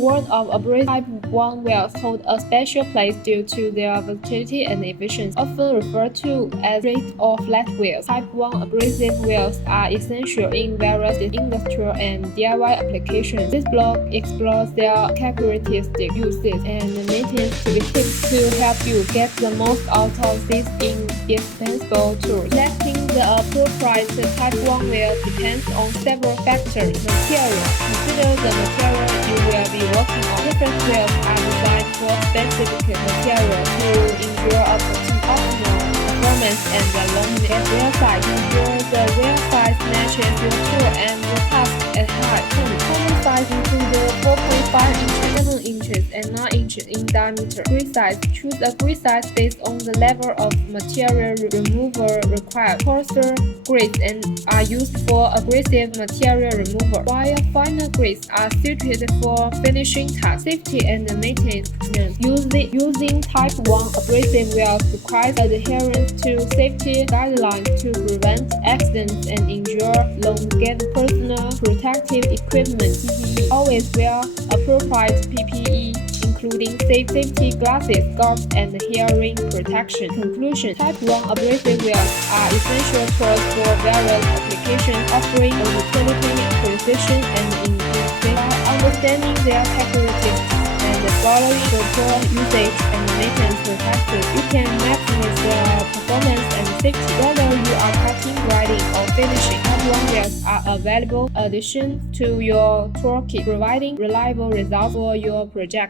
world of abrasive Type 1 wheels hold a special place due to their versatility and efficiency. Often referred to as straight or flat wheels, Type 1 abrasive wheels are essential in various industrial and DIY applications. This blog explores their characteristic uses and maintenance tips to help you get the most out of these indispensable tools. Selecting the appropriate Type 1 wheel depends on several factors. Material. Consider the material you will be working on. Different wheels are designed for specific material to ensure optimal performance and longevity. Wheel size. Ensure the wheel size matches your tool and your task at height. Common size include 4.5 inches, 7 inches, and 9 inches in diameter. Grid size. Choose a grid size based on the level of material removal required. Coarser grids are used for aggressive material removal, while finer grids are suited for finishing tasks. Safety and maintenance. Using Type 1 abrasive wheels requires adherence to safety guidelines to prevent accidents and ensure longevity. Personal protective equipment (PPE). Always wear appropriate PPE, including safety glasses, gloves, and hearing protection. Conclusion. Type 1 abrasive wheels are essential tools for various applications, offering versatility, precision, and efficiency. By understanding their characteristics and following the tool usage and maintenance practices, you can maximize their performance and safety. Whether you are cutting, grinding, or finishing, Type 1 wheels are a valuable addition to your toolkit, providing reliable results for your projects.